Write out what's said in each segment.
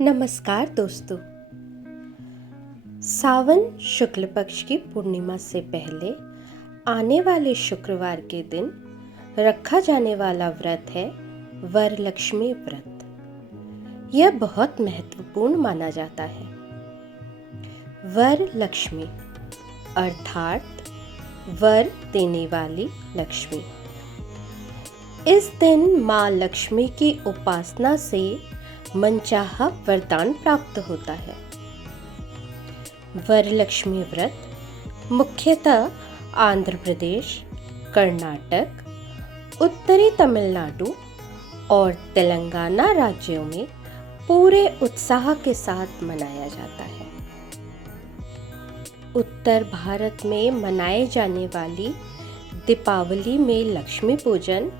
नमस्कार दोस्तों। सावन शुक्ल पक्ष की पूर्णिमा से पहले आने वाले शुक्रवार के दिन रखा जाने वाला व्रत है वरलक्ष्मी व्रत। यह बहुत महत्वपूर्ण माना जाता है। वरलक्ष्मी अर्थात वर देने वाली लक्ष्मी। इस दिन माँ लक्ष्मी की उपासना से मनचाहा वरदान प्राप्त होता है। वरलक्ष्मी व्रत मुख्यतः आंध्र प्रदेश, कर्नाटक, उत्तरी तमिलनाडु और तेलंगाना राज्यों में पूरे उत्साह के साथ मनाया जाता है। उत्तर भारत में मनाए जाने वाली दीपावली में लक्ष्मी पूजन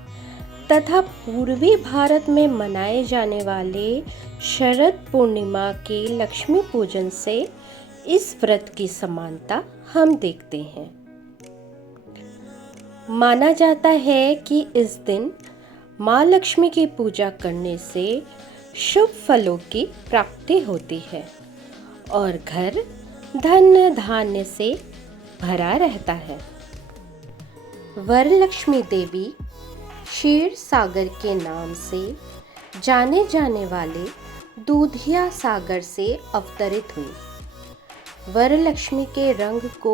तथा पूर्वी भारत में मनाए जाने वाले शरद पूर्णिमा के लक्ष्मी पूजन से इस व्रत की समानता हम देखते हैं। माना जाता है कि इस दिन माँ लक्ष्मी की पूजा करने से शुभ फलों की प्राप्ति होती है और घर धन्य धान्य से भरा रहता है। वरलक्ष्मी देवी क्षीर सागर के नाम से जाने जाने वाले दूधिया सागर से अवतरित हुई। वरलक्ष्मी के रंग को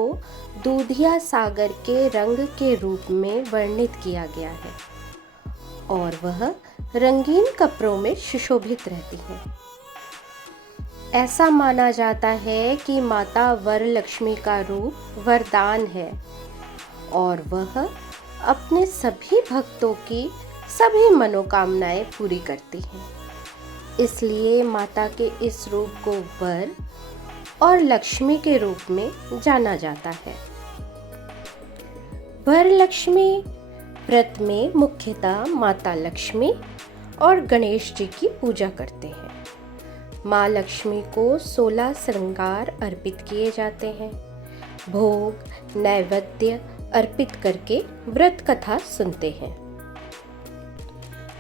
दूधिया सागर के रंग के रूप में वर्णित किया गया है और वह रंगीन कपड़ों में सुशोभित रहती है। ऐसा माना जाता है कि माता वरलक्ष्मी का रूप वरदान है और वह अपने सभी भक्तों की सभी मनोकामनाएं पूरी करती हैं। इसलिए माता के इस रूप को वर और लक्ष्मी के रूप में जाना जाता है। वरलक्ष्मी व्रत में मुख्यतः माता लक्ष्मी और गणेश जी की पूजा करते हैं। माँ लक्ष्मी को 16 श्रृंगार अर्पित किए जाते हैं। भोग नैवेद्य अर्पित करके व्रत कथा सुनते हैं।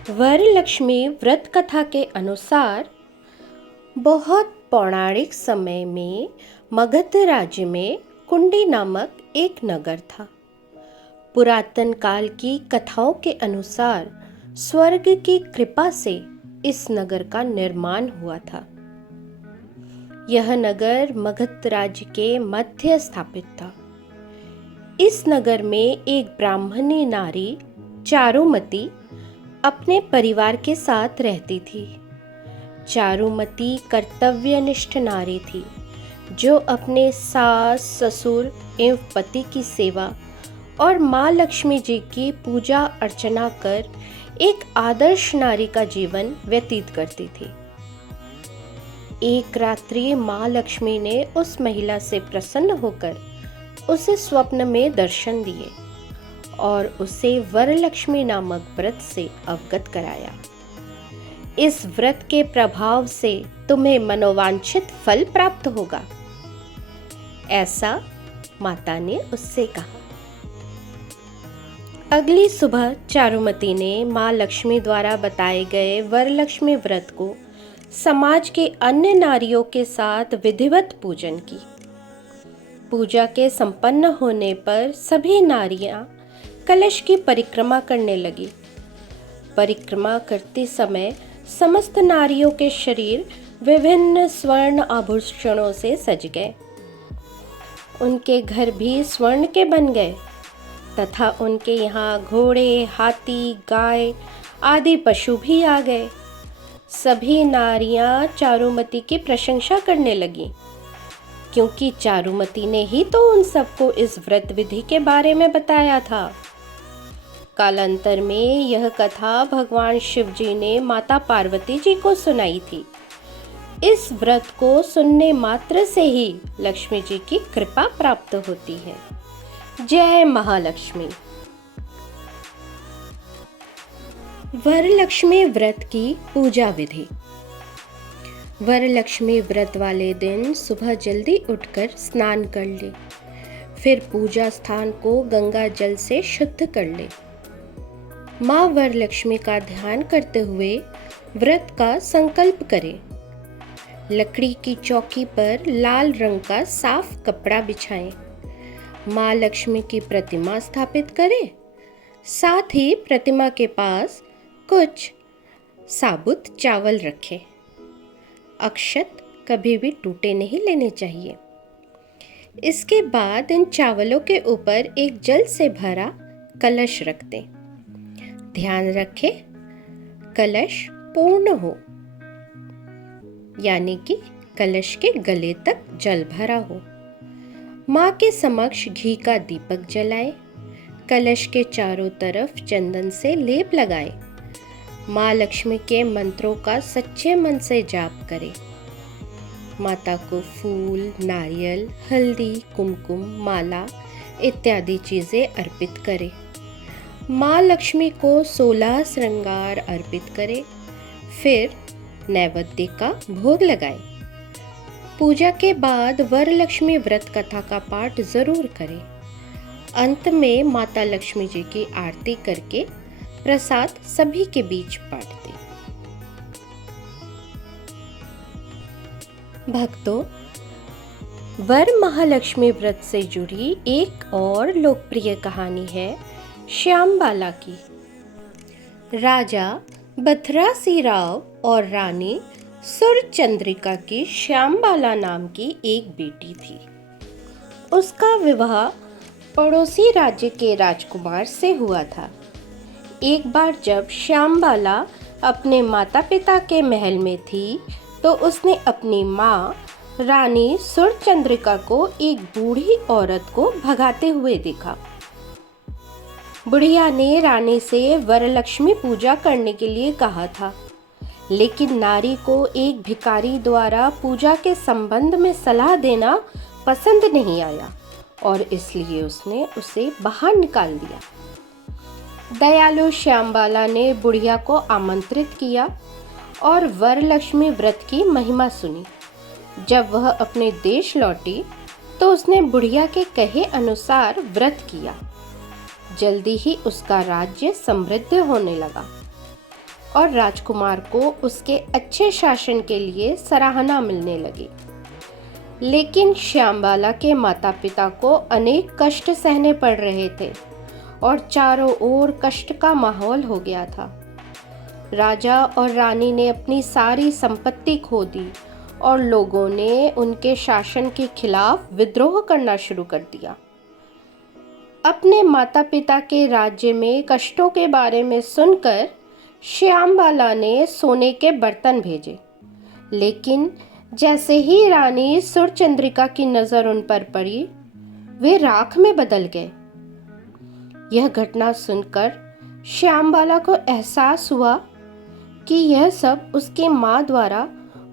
वरलक्ष्मी व्रत कथा के अनुसार बहुत पौराणिक समय में मगध राज्य में कुंडी नामक एक नगर था। पुरातन काल की कथाओं के अनुसार स्वर्ग की कृपा से इस नगर का निर्माण हुआ था। यह नगर मगध राज्य के मध्य स्थापित था। इस नगर में एक ब्राह्मणी नारी चारुमती अपने परिवार के साथ रहती थी। चारुमती कर्तव्यनिष्ठ नारी थी जो अपने सास ससुर एवं पति की सेवा और माँ लक्ष्मी जी की पूजा अर्चना कर एक आदर्श नारी का जीवन व्यतीत करती थी। एक रात्रि माँ लक्ष्मी ने उस महिला से प्रसन्न होकर उसे स्वप्न में दर्शन दिए और उसे वरलक्ष्मी नामक व्रत से अवगत कराया। इस व्रत के प्रभाव से तुम्हें मनोवांछित फल प्राप्त होगा, ऐसा माता ने उससे कहा। अगली सुबह चारुमती ने माँ लक्ष्मी द्वारा बताए गए वरलक्ष्मी व्रत को समाज के अन्य नारियों के साथ विधिवत पूजन की। पूजा के संपन्न होने पर सभी नारियां कलश की परिक्रमा करने लगी। परिक्रमा करते समय समस्त नारियों के शरीर विभिन्न स्वर्ण आभूषणों से सज गए। उनके घर भी स्वर्ण के बन गए तथा उनके यहाँ घोड़े, हाथी, गाय आदि पशु भी आ गए। सभी नारियां चारुमती की प्रशंसा करने लगीं, क्योंकि चारुमती ने ही तो उन सबको इस व्रत विधि के बारे में बताया था। कालांतर में यह कथा भगवान शिव जी ने माता पार्वती जी को सुनाई थी। इस व्रत को सुनने मात्र से ही लक्ष्मी जी की कृपा प्राप्त होती है। जय महालक्ष्मी। वरलक्ष्मी व्रत की पूजा विधि। वरलक्ष्मी व्रत वाले दिन सुबह जल्दी उठकर स्नान कर ले, फिर पूजा स्थान को गंगा जल से शुद्ध कर ले। माँ वरलक्ष्मी का ध्यान करते हुए व्रत का संकल्प करें। लकड़ी की चौकी पर लाल रंग का साफ कपड़ा बिछाएं। माँ लक्ष्मी की प्रतिमा स्थापित करें। साथ ही प्रतिमा के पास कुछ साबुत चावल रखें। अक्षत कभी भी टूटे नहीं लेने चाहिए। इसके बाद इन चावलों के ऊपर एक जल से भरा कलश रख दें। ध्यान रखें कलश पूर्ण हो, यानी कि कलश के गले तक जल भरा हो। माँ के समक्ष घी का दीपक जलाएं। कलश के चारों तरफ चंदन से लेप लगाएं। माँ लक्ष्मी के मंत्रों का सच्चे मन से जाप करें। माता को फूल, नारियल, हल्दी, कुमकुम, माला इत्यादि चीजें अर्पित करें। माँ लक्ष्मी को 16 श्रृंगार अर्पित करें। फिर नैवेद्य का भोग लगाएं। पूजा के बाद वरलक्ष्मी व्रत कथा का पाठ जरूर करें। अंत में माता लक्ष्मी जी की आरती करके प्रसाद सभी के बीच बांट दें। भक्तों, वर महालक्ष्मी व्रत से जुड़ी एक और लोकप्रिय कहानी है श्यामबाला की। राजा भद्रासी राव और रानी सुरचंद्रिका की श्यामबाला नाम की एक बेटी थी। उसका विवाह पड़ोसी राज्य के राजकुमार से हुआ था। एक बार जब श्यामबाला अपने माता पिता के महल में थी तो उसने अपनी माँ रानी सुरचंद्रिका को एक बूढ़ी औरत को भगाते हुए देखा। बुढ़िया ने रानी से वरलक्ष्मी पूजा करने के लिए कहा था, लेकिन नारी को एक भिखारी द्वारा पूजा के संबंध में सलाह देना पसंद नहीं आया और इसलिए उसने उसे बाहर निकाल दिया। दयालु श्यामबाला ने बुढ़िया को आमंत्रित किया और वरलक्ष्मी व्रत की महिमा सुनी। जब वह अपने देश लौटी तो उसने बुढ़िया के कहे अनुसार व्रत किया। जल्दी ही उसका राज्य समृद्ध होने लगा और राजकुमार को उसके अच्छे शासन के लिए सराहना मिलने लगी। लेकिन श्यामबाला के माता पिता को अनेक कष्ट सहने पड़ रहे थे और चारों ओर कष्ट का माहौल हो गया था। राजा और रानी ने अपनी सारी संपत्ति खो दी और लोगों ने उनके शासन के खिलाफ विद्रोह करना शुरू कर दिया। अपने माता पिता के राज्य में कष्टों के बारे में सुनकर श्यामबाला ने सोने के बर्तन भेजे, लेकिन जैसे ही रानी सुरचंद्रिका की नजर उन पर पड़ी, वे राख में बदल गए। यह घटना सुनकर श्यामबाला को एहसास हुआ कि यह सब उसकी माँ द्वारा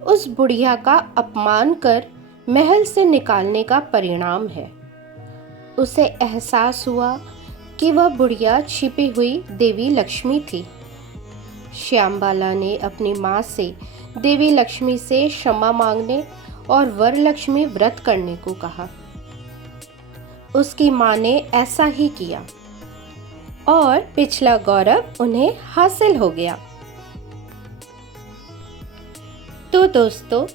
उस बुढ़िया का अपमान कर महल से निकालने का परिणाम है। उसे एहसास हुआ कि वह बुढ़िया छिपी हुई देवी लक्ष्मी थी। श्यामबाला ने अपनी माँ से देवी लक्ष्मी से क्षमा मांगने और वरलक्ष्मी व्रत करने को कहा। उसकी माँ ने ऐसा ही किया और पिछला गौरव उन्हें हासिल हो गया। तो दोस्तों,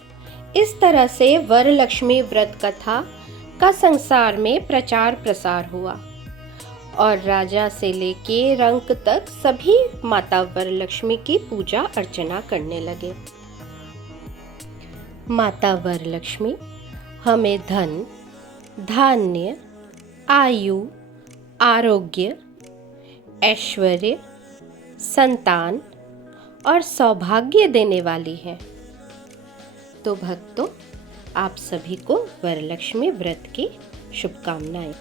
इस तरह से वरलक्ष्मी व्रत कथा का संसार में प्रचार प्रसार हुआ और राजा से लेके रंक तक सभी माता वरलक्ष्मी की पूजा अर्चना करने लगे। माता वरलक्ष्मी हमें धन, धान्य, आयु, आरोग्य, ऐश्वर्य, संतान और सौभाग्य देने वाली है। तो भक्तों, आप सभी को वरलक्ष्मी व्रत की शुभकामनाएं।